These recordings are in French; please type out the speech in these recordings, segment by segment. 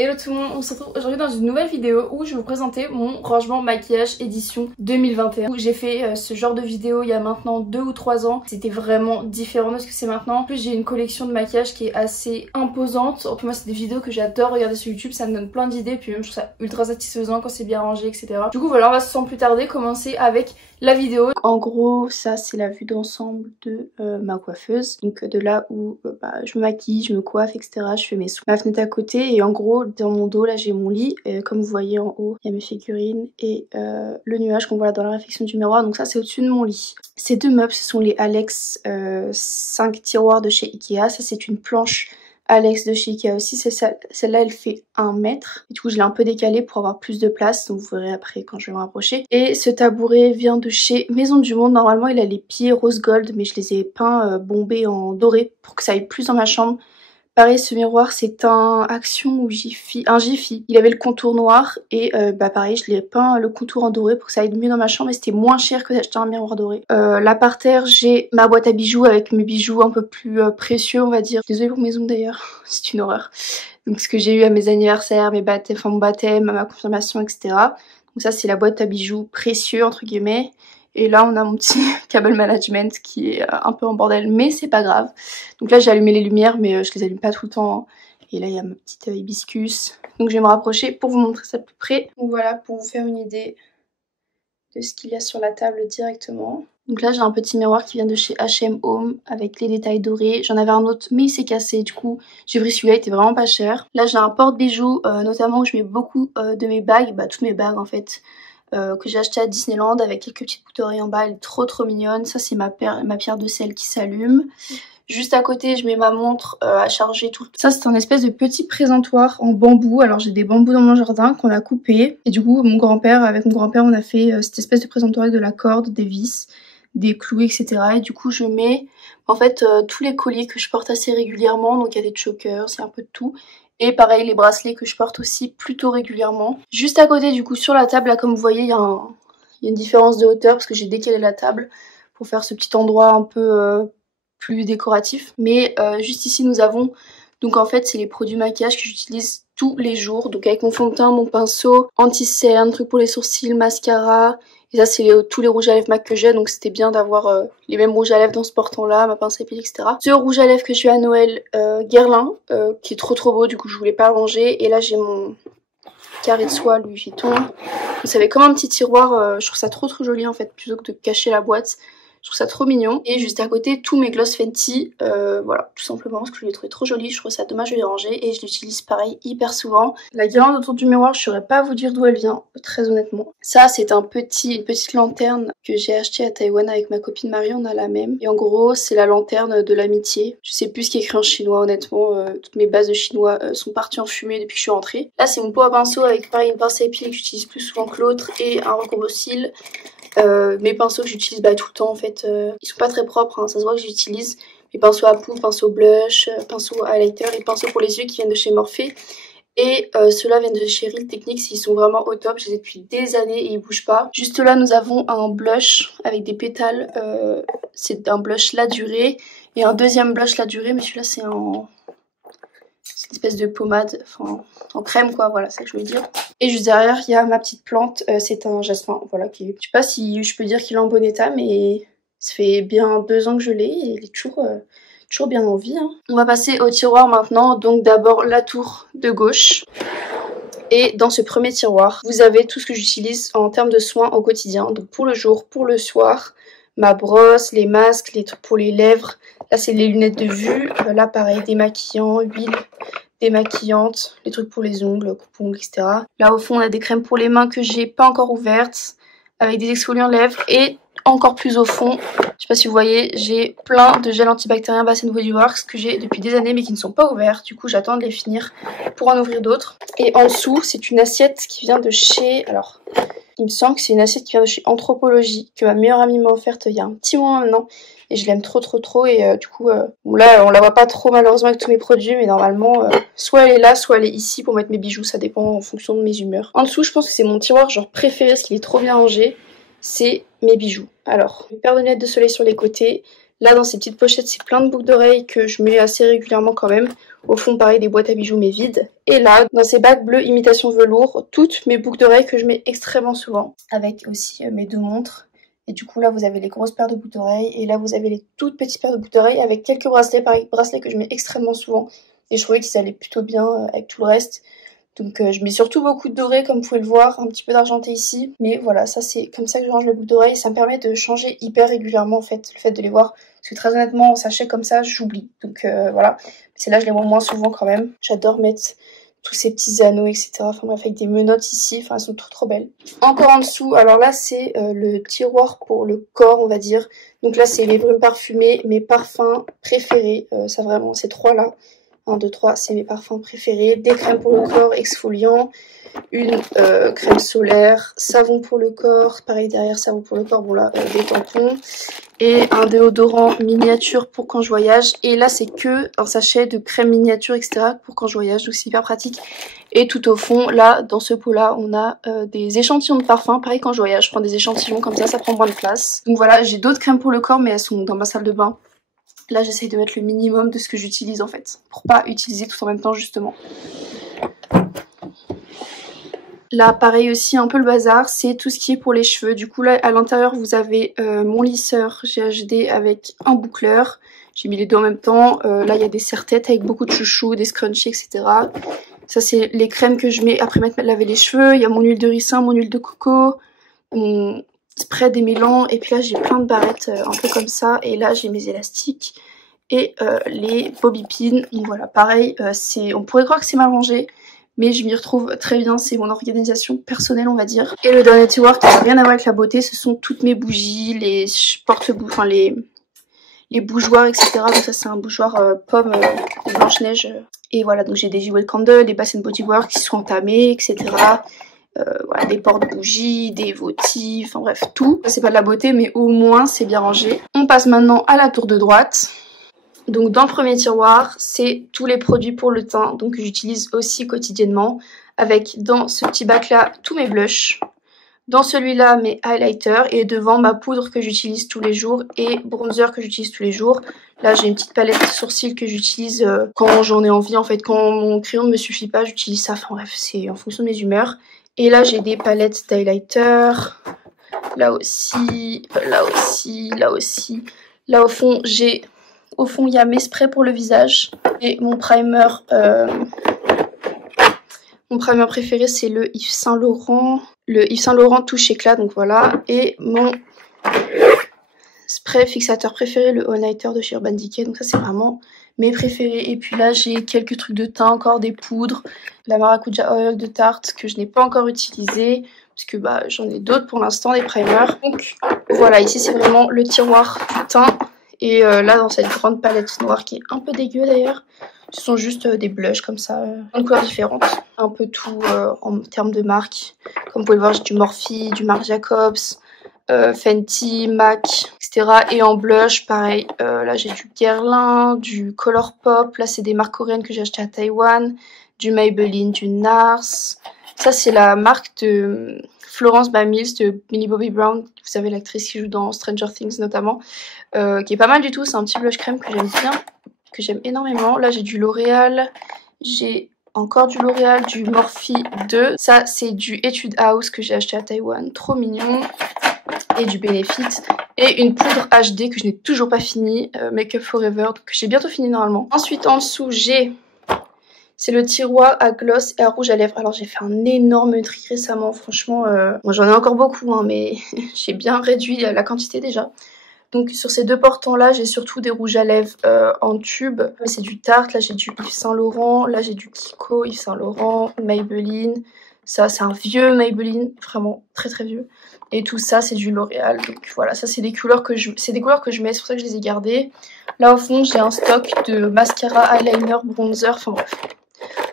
Hello tout le monde, on se retrouve aujourd'hui dans une nouvelle vidéo où je vais vous présenter mon rangement maquillage édition 2021. J'ai fait ce genre de vidéo il y a maintenant 2 ou 3 ans. C'était vraiment différent de ce que c'est maintenant. En plus j'ai une collection de maquillage qui est assez imposante. En plus moi c'est des vidéos que j'adore regarder sur YouTube, ça me donne plein d'idées. Puis même je trouve ça ultra satisfaisant quand c'est bien rangé, etc. Du coup voilà, on va sans plus tarder commencer avec la vidéo. En gros ça c'est la vue d'ensemble de ma coiffeuse. Donc de là où je me maquille, je me coiffe, etc. Je fais mes soins. Ma fenêtre à côté et en gros dans mon dos là j'ai mon lit. Comme vous voyez en haut il y a mes figurines et le nuage qu'on voit là dans la réflexion du miroir. Donc ça c'est au-dessus de mon lit. Ces deux meubles ce sont les Alex 5 tiroirs de chez Ikea. Ça c'est une planche Alex de chez Ikea aussi, celle-là elle fait 1 mètre. Et du coup je l'ai un peu décalée pour avoir plus de place, donc vous verrez après quand je vais me rapprocher. Et ce tabouret vient de chez Maison du Monde. Normalement il a les pieds rose gold, mais je les ai peints bombés en doré pour que ça aille plus dans ma chambre. Pareil, ce miroir c'est un Action ou Jiffy, un Jiffy. Il avait le contour noir et pareil je l'ai peint le contour en doré pour que ça aille mieux dans ma chambre, mais c'était moins cher que d'acheter un miroir doré. Là par terre j'ai ma boîte à bijoux avec mes bijoux un peu plus précieux on va dire. Désolée pour mes ongles d'ailleurs, c'est une horreur. Donc ce que j'ai eu à mes anniversaires, mes baptêmes, enfin mon baptême, ma confirmation, etc. Donc ça c'est la boîte à bijoux précieux entre guillemets. Et là on a mon petit cable management qui est un peu en bordel, mais c'est pas grave. Donc là j'ai allumé les lumières mais je les allume pas tout le temps. Et là il y a ma petite hibiscus. Donc je vais me rapprocher pour vous montrer ça de plus près. Donc voilà, pour vous faire une idée de ce qu'il y a sur la table directement. Donc là j'ai un petit miroir qui vient de chez H&M Home avec les détails dorés. J'en avais un autre mais il s'est cassé, du coup j'ai pris celui-là, il était vraiment pas cher. Là j'ai un porte-bijoux notamment où je mets beaucoup de mes bagues, toutes mes bagues en fait. Que j'ai acheté à Disneyland avec quelques petites boucles d'oreilles en bas, elle est trop mignonne. Ça c'est ma pierre de sel qui s'allume. Juste à côté je mets ma montre à charger tout le temps. Ça c'est un espèce de petit présentoir en bambou. Alors j'ai des bambous dans mon jardin qu'on a coupé. Et du coup avec mon grand-père on a fait cette espèce de présentoir avec de la corde, des vis, des clous, etc. Et du coup je mets en fait tous les colliers que je porte assez régulièrement. Donc il y a des chokers, c'est un peu de tout. Et pareil les bracelets que je porte aussi plutôt régulièrement. Juste à côté du coup sur la table là comme vous voyez il y a une différence de hauteur parce que j'ai décalé la table pour faire ce petit endroit un peu plus décoratif. Mais juste ici nous avons donc en fait c'est les produits maquillage que j'utilise tous les jours. Donc avec mon fond de teint, mon pinceau, anti-cerne, truc pour les sourcils, mascara. Et ça c'est tous les rouges à lèvres MAC que j'ai, donc c'était bien d'avoir les mêmes rouges à lèvres dans ce portant là, ma pince à épiler, etc. Ce rouge à lèvres que j'ai eu à Noël, Guerlain, qui est trop beau, du coup je voulais pas le ranger. Et là j'ai mon carré de soie Louis Vuitton. Vous savez, comme un petit tiroir, je trouve ça trop joli en fait, plutôt que de cacher la boîte. Je trouve ça trop mignon. Et juste à côté, tous mes gloss Fenty, voilà, tout simplement parce que je l'ai trouvé trop joli. Je trouve ça dommage de les ranger et je l'utilise pareil hyper souvent. La guirlande autour du miroir, je saurais pas vous dire d'où elle vient, très honnêtement. Ça, c'est une petite lanterne que j'ai achetée à Taïwan avec ma copine Marie, on a la même. Et en gros, c'est la lanterne de l'amitié. Je sais plus ce qui est écrit en chinois, honnêtement. Toutes mes bases de chinois sont parties en fumée depuis que je suis rentrée. Là, c'est mon pot à pinceau avec pareil une pince à épiler que j'utilise plus souvent que l'autre et un recourbe-cils. Mes pinceaux que j'utilise tout le temps en fait, ils sont pas très propres, hein, ça se voit que j'utilise mes pinceaux à poudre, pinceaux blush, pinceaux highlighter, les pinceaux pour les yeux qui viennent de chez Morphe. Et ceux-là viennent de chez Real Techniques, ils sont vraiment au top, je les ai depuis des années et ils bougent pas. Juste là nous avons un blush avec des pétales, c'est un blush La Durée. Et un deuxième blush La Durée, mais celui-là c'est une espèce de pommade, enfin en crème quoi, voilà, c'est ça que je voulais dire. Et juste derrière il y a ma petite plante, c'est un jasmin, voilà, qui, je sais pas si je peux dire qu'il est en bon état, mais ça fait bien 2 ans que je l'ai et il est toujours bien en vie, hein. On va passer au tiroir maintenant, donc d'abord la tour de gauche. Et dans ce premier tiroir, vous avez tout ce que j'utilise en termes de soins au quotidien, donc pour le jour, pour le soir, ma brosse, les masques, les trucs pour les lèvres. Là c'est les lunettes de vue, là pareil, démaquillant, huile démaquillante, les trucs pour les ongles, coupe-ongles, etc. Là au fond on a des crèmes pour les mains que j'ai pas encore ouvertes, avec des exfoliants lèvres. Et encore plus au fond, je sais pas si vous voyez, j'ai plein de gels antibactériens Bath & Body Works que j'ai depuis des années mais qui ne sont pas ouverts. Du coup j'attends de les finir pour en ouvrir d'autres. Et en dessous c'est une assiette qui vient de chez... Alors il me semble que c'est une assiette qui vient de chez Anthropologie, que ma meilleure amie m'a offerte il y a un petit mois maintenant. Et je l'aime trop et du coup bon, là on la voit pas trop malheureusement avec tous mes produits, mais normalement soit elle est là soit elle est ici pour mettre mes bijoux, ça dépend en fonction de mes humeurs. En dessous je pense que c'est mon tiroir genre préféré parce qu'il est trop bien rangé, c'est mes bijoux. Alors une paire de lunettes de soleil sur les côtés, là dans ces petites pochettes c'est plein de boucles d'oreilles que je mets assez régulièrement quand même. Au fond pareil des boîtes à bijoux mais vides. Et là dans ces bacs bleus imitation velours, toutes mes boucles d'oreilles que je mets extrêmement souvent. Avec aussi mes 2 montres. Et du coup là vous avez les grosses paires de boucles d'oreilles et là vous avez les toutes petites paires de boucles d'oreilles avec quelques bracelets, pareil bracelets que je mets extrêmement souvent. Et je trouvais qu'ils allaient plutôt bien avec tout le reste. Donc je mets surtout beaucoup de doré comme vous pouvez le voir, un petit peu d'argenté ici. Mais voilà, ça c'est comme ça que je range mes boucles d'oreilles. Ça me permet de changer hyper régulièrement en fait, le fait de les voir. Parce que très honnêtement en sachet comme ça j'oublie. Donc voilà, c'est là je les vois moins souvent quand même. J'adore mettre tous ces petits anneaux etc. Enfin bref avec des menottes ici, enfin elles sont trop belles. Encore en dessous, alors là c'est le tiroir pour le corps on va dire. Donc là c'est les brumes parfumées, mes parfums préférés, ça vraiment ces 3 là. 1, 2, 3, c'est mes parfums préférés. Des crèmes pour le corps exfoliants, une crème solaire, savon pour le corps, pareil derrière savon pour le corps, bon là des tampons. Et un déodorant miniature pour quand je voyage. Et là c'est que un sachet de crème miniature etc. pour quand je voyage, donc c'est hyper pratique. Et tout au fond, là dans ce pot là, on a des échantillons de parfums. Pareil quand je voyage, je prends des échantillons comme ça prend moins de place. Donc voilà, j'ai d'autres crèmes pour le corps mais elles sont dans ma salle de bain. Là j'essaye de mettre le minimum de ce que j'utilise en fait, pour pas utiliser tout en même temps justement. Là pareil aussi un peu le bazar, c'est tout ce qui est pour les cheveux. Du coup là à l'intérieur vous avez mon lisseur GHD avec un boucleur. J'ai mis les deux en même temps. Là il y a des serre-têtes avec beaucoup de chouchous, des scrunchies etc. Ça c'est les crèmes que je mets après m'être lavé les cheveux. Il y a mon huile de ricin, mon huile de coco, mon spray démêlant et puis là j'ai plein de barrettes un peu comme ça et là j'ai mes élastiques et les bobby pins. Donc voilà pareil, on pourrait croire que c'est mal rangé mais je m'y retrouve très bien, c'est mon organisation personnelle on va dire. Et le dernier tiroir qui n'a rien à voir avec la beauté, ce sont toutes mes bougies, les porte-bougies, enfin les bougeoirs etc. Donc ça c'est un bougeoir pomme de Blanche-Neige. Et voilà donc j'ai des Jewel Candle, des Bath Body Works qui sont entamés etc. Voilà, des porte-bougies, des votifs, enfin bref tout. C'est pas de la beauté mais au moins c'est bien rangé. On passe maintenant à la tour de droite. Donc dans le premier tiroir, c'est tous les produits pour le teint, donc que j'utilise aussi quotidiennement. Avec dans ce petit bac là, tous mes blushs. Dans celui-là, mes highlighters. Et devant, ma poudre que j'utilise tous les jours et bronzer que j'utilise tous les jours. Là, j'ai une petite palette de sourcils que j'utilise quand j'en ai envie. En fait, quand mon crayon ne me suffit pas, j'utilise ça. Enfin bref, c'est en fonction de mes humeurs. Et là, j'ai des palettes d'highlighter. Là aussi, là aussi, là aussi. Là, au fond, il y a mes sprays pour le visage. Et mon primer préféré, c'est le Yves Saint Laurent. Le Yves Saint Laurent Touche Éclat, donc voilà. Et mon spray fixateur préféré, le All Nighter de chez Urban Decay. Donc ça, c'est vraiment mes préférés. Et puis là, j'ai quelques trucs de teint, encore des poudres. La Maracuja Oil de Tarte que je n'ai pas encore utilisé. Parce que j'en ai d'autres pour l'instant, des primers. Donc voilà, ici, c'est vraiment le tiroir du teint. Et là, dans cette grande palette noire qui est un peu dégueu d'ailleurs, ce sont juste des blushs comme ça, en couleurs différentes. Un peu tout en termes de marque. Comme vous pouvez le voir, j'ai du Morphe, du Marc Jacobs, Fenty, MAC, etc. Et en blush, pareil, là j'ai du Guerlain, du Colourpop. Là, c'est des marques coréennes que j'ai achetées à Taïwan. Du Maybelline, du NARS. Ça, c'est la marque de Florence Mills de Millie Bobby Brown. Vous savez, l'actrice qui joue dans Stranger Things notamment. Qui est pas mal du tout. C'est un petit blush crème que j'aime bien. Que j'aime énormément. Là, j'ai du L'Oréal. J'ai encore du L'Oréal, du Morphe 2. Ça, c'est du Etude House que j'ai acheté à Taïwan. Trop mignon. Et du Benefit. Et une poudre HD que je n'ai toujours pas fini. Make Up Forever. Donc, que j'ai bientôt fini normalement. Ensuite, en dessous, j'ai... C'est le tiroir à gloss et à rouge à lèvres. Alors j'ai fait un énorme tri récemment, franchement. Bon, j'en ai encore beaucoup, hein, mais j'ai bien réduit la quantité déjà. Donc sur ces deux portants là, j'ai surtout des rouges à lèvres en tube. C'est du Tarte, là j'ai du Yves Saint Laurent, là j'ai du Kiko, Yves Saint Laurent, Maybelline. Ça c'est un vieux Maybelline, vraiment très très vieux. Et tout ça c'est du L'Oréal. Donc voilà, ça c'est des couleurs que je mets, c'est pour ça que je les ai gardées. Là au fond j'ai un stock de mascara, eyeliner, bronzer, enfin bref.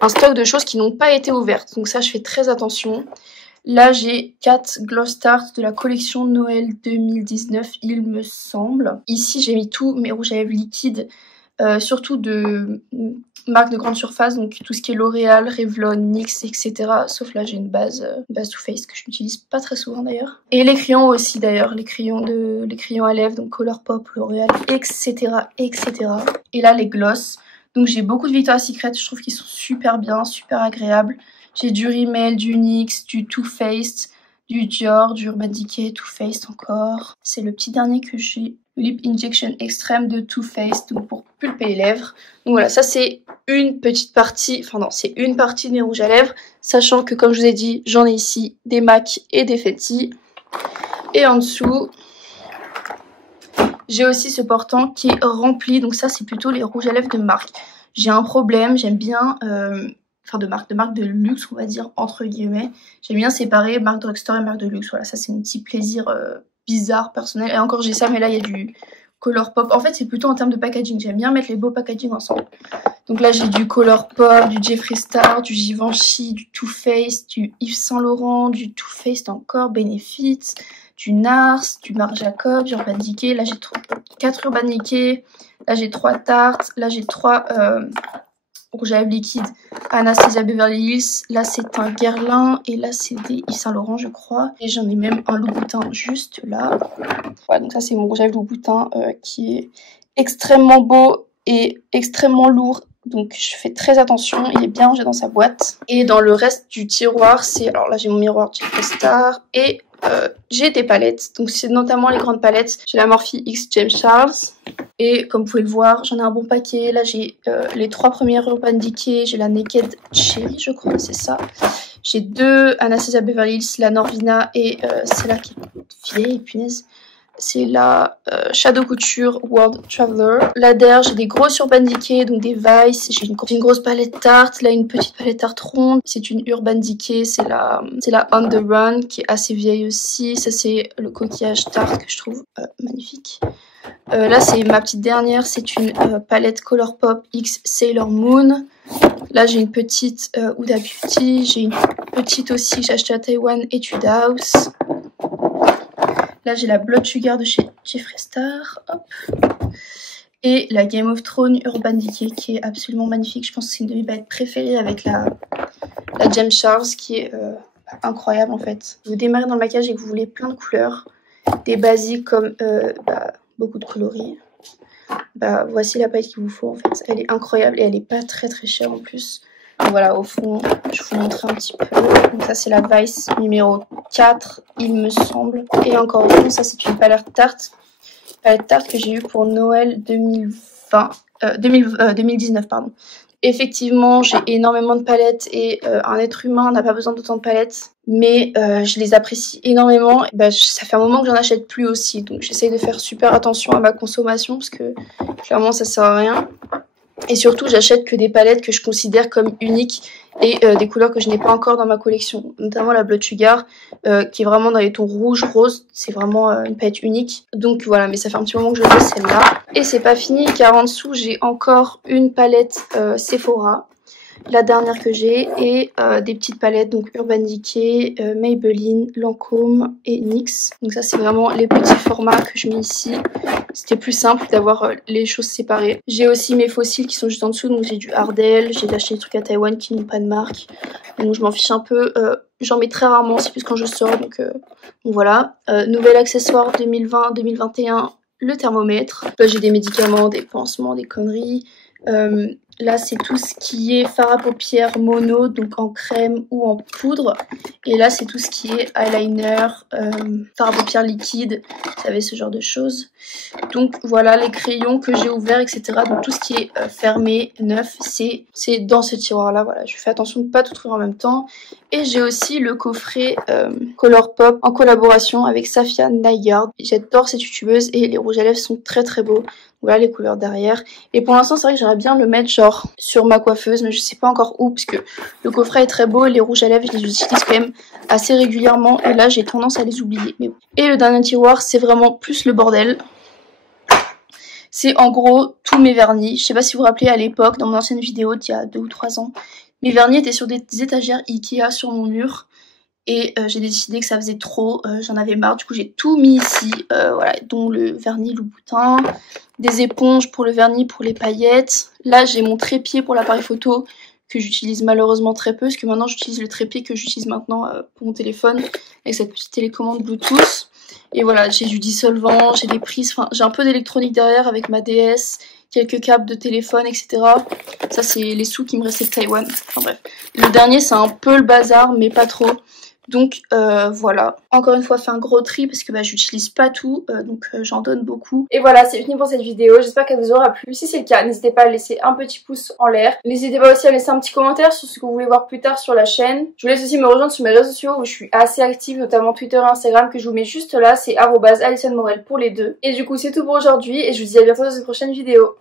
Un stock de choses qui n'ont pas été ouvertes. Donc ça, je fais très attention. Là, j'ai 4 Gloss Tarte de la collection Noël 2019, il me semble. Ici, j'ai mis tous mes rouges à lèvres liquides, surtout de marques de grande surface. Donc tout ce qui est L'Oréal, Revlon, NYX, etc. Sauf là, j'ai une base Too Faced que je n'utilise pas très souvent d'ailleurs. Et les crayons aussi d'ailleurs, les crayons à lèvres, donc Colourpop, L'Oréal, etc., etc. Et là, les gloss. Donc j'ai beaucoup de Victoria's Secret, je trouve qu'ils sont super bien, super agréables. J'ai du Rimmel, du NYX, du Too Faced, du Dior, du Urban Decay, Too Faced encore. C'est le petit dernier que j'ai, le Lip Injection Extreme de Too Faced, donc pour pulper les lèvres. Donc voilà, ça c'est une petite partie, enfin non, c'est une partie de mes rouges à lèvres, sachant que comme je vous ai dit, j'en ai ici des MAC et des Fenty. Et en dessous, j'ai aussi ce portant qui est rempli, donc ça c'est plutôt les rouges à lèvres de marque. J'ai un problème, j'aime bien, enfin de marque de luxe on va dire, entre guillemets. J'aime bien séparer marque drugstore et marque de luxe, voilà, ça c'est un petit plaisir bizarre, personnel. Et encore j'ai ça, mais là il y a du Colourpop. En fait c'est plutôt en termes de packaging, j'aime bien mettre les beaux packaging ensemble. Donc là j'ai du Colourpop, du Jeffree Star, du Givenchy, du Too Faced, du Yves Saint Laurent, du Too Faced encore, Benefit, du NARS, du Marc Jacob, du Urban Decay. Là j'ai 4 Urban Decay, là j'ai 3 Tarte, là j'ai 3 rouge à lèvres liquide Anastasia Beverly Hills, là c'est un Guerlain et là c'est des Yves Saint Laurent je crois. Et j'en ai même un Louboutin juste là. Voilà, donc ça c'est mon rouge à lèvres Louboutin qui est extrêmement beau et extrêmement lourd. Donc je fais très attention, il est bien rangé dans sa boîte. Et dans le reste du tiroir, c'est... Alors là j'ai mon miroir Jeffree Star et j'ai des palettes. Donc c'est notamment les grandes palettes. J'ai la Morphe X James Charles. Et comme vous pouvez le voir, j'en ai un bon paquet. Là j'ai les 3 premières Urban Decay. J'ai la Naked Cherry je crois, c'est ça. J'ai 2 Anastasia Beverly Hills, la Norvina et celle-là qui est vieille, punaise. C'est la Shadow Couture World Traveler. Là derrière j'ai des grosses Urban Decay, donc des Vice. J'ai une grosse palette Tarte, là une petite palette Tarte ronde. C'est une Urban Decay, c'est la On The Run qui est assez vieille aussi. Ça c'est le coquillage Tarte que je trouve magnifique. Là c'est ma petite dernière, c'est une palette Colourpop X Sailor Moon. Là j'ai une petite Huda Beauty, j'ai une petite aussi que j'ai achetée à Taïwan, Etude House. Là j'ai la Blood Sugar de chez Jeffree Star, hop. Et la Game of Thrones Urban Decay qui est absolument magnifique. Je pense que c'est une de mes palettes préférées avec la James Charles qui est incroyable en fait. Vous démarrez dans le maquillage et que vous voulez plein de couleurs, des basiques comme beaucoup de coloris. Voici la palette qu'il vous faut en fait. Elle est incroyable et elle est pas très chère en plus. Donc voilà, au fond, je vous montre un petit peu. Donc ça c'est la Vice numéro 4, il me semble. Et encore au fond, ça c'est une palette Tarte. Palette Tarte que j'ai eue pour Noël 2019, pardon. Effectivement, j'ai énormément de palettes et un être humain n'a pas besoin d'autant de palettes. Mais je les apprécie énormément. Ça fait un moment que j'en achète plus aussi. Donc j'essaye de faire super attention à ma consommation parce que clairement ça sert à rien. Et surtout, j'achète que des palettes que je considère comme uniques et des couleurs que je n'ai pas encore dans ma collection. Notamment la Blood Sugar, qui est vraiment dans les tons rouge, rose. C'est vraiment une palette unique. Donc voilà, mais ça fait un petit moment que je l'ai celle-là. Et c'est pas fini car en dessous, j'ai encore une palette Sephora. La dernière que j'ai et des petites palettes donc Urban Decay, Maybelline, Lancôme et NYX. Donc ça c'est vraiment les petits formats que je mets ici. C'était plus simple d'avoir les choses séparées. J'ai aussi mes fossiles qui sont juste en dessous, donc j'ai du Ardell, j'ai acheté des trucs à Taïwan qui n'ont pas de marque. Donc je m'en fiche un peu, j'en mets très rarement, c'est plus quand je sors, donc voilà. Nouvel accessoire 2020-2021, le thermomètre. Là j'ai des médicaments, des pansements, des conneries. Là c'est tout ce qui est fard à paupières mono, donc en crème ou en poudre. Et là c'est tout ce qui est eyeliner, fard à paupières liquide, vous savez, ce genre de choses. Donc voilà les crayons que j'ai ouverts, etc. Donc tout ce qui est fermé, neuf, c'est dans ce tiroir là. Voilà, je fais attention de ne pas tout ouvrir en même temps. Et j'ai aussi le coffret Colourpop en collaboration avec Safia Nygaard. J'adore cette youtubeuse et les rouges à lèvres sont très beaux. Voilà les couleurs derrière. Et pour l'instant, c'est vrai que j'aimerais bien le mettre genre sur ma coiffeuse, mais je sais pas encore où, parce que le coffret est très beau et les rouges à lèvres, je les utilise quand même assez régulièrement. Et là, j'ai tendance à les oublier. Mais bon. Et le dernier tiroir, c'est vraiment plus le bordel. C'est en gros tous mes vernis. Je sais pas si vous vous rappelez à l'époque, dans mon ancienne vidéo d'il y a 2 ou 3 ans, mes vernis étaient sur des étagères Ikea sur mon mur. Et j'ai décidé que ça faisait trop, j'en avais marre, du coup j'ai tout mis ici, voilà, dont le vernis Louboutin, des éponges pour le vernis, pour les paillettes. Là j'ai mon trépied pour l'appareil photo que j'utilise malheureusement très peu, parce que maintenant j'utilise le trépied que j'utilise maintenant pour mon téléphone, avec cette petite télécommande Bluetooth. Et voilà, j'ai du dissolvant, j'ai des prises, enfin j'ai un peu d'électronique derrière avec ma DS quelques câbles de téléphone, etc. Ça c'est les sous qui me restaient de Taïwan. Enfin bref. Le dernier c'est un peu le bazar mais pas trop. Donc voilà, encore une fois fait un gros tri parce que j'utilise pas tout, donc j'en donne beaucoup. Et voilà, c'est fini pour cette vidéo, j'espère qu'elle vous aura plu. Si c'est le cas, n'hésitez pas à laisser un petit pouce en l'air. N'hésitez pas aussi à laisser un petit commentaire sur ce que vous voulez voir plus tard sur la chaîne. Je vous laisse aussi me rejoindre sur mes réseaux sociaux où je suis assez active, notamment Twitter et Instagram que je vous mets juste là, c'est @AlicianeMorel pour les deux. Et du coup c'est tout pour aujourd'hui et je vous dis à bientôt dans une prochaine vidéo.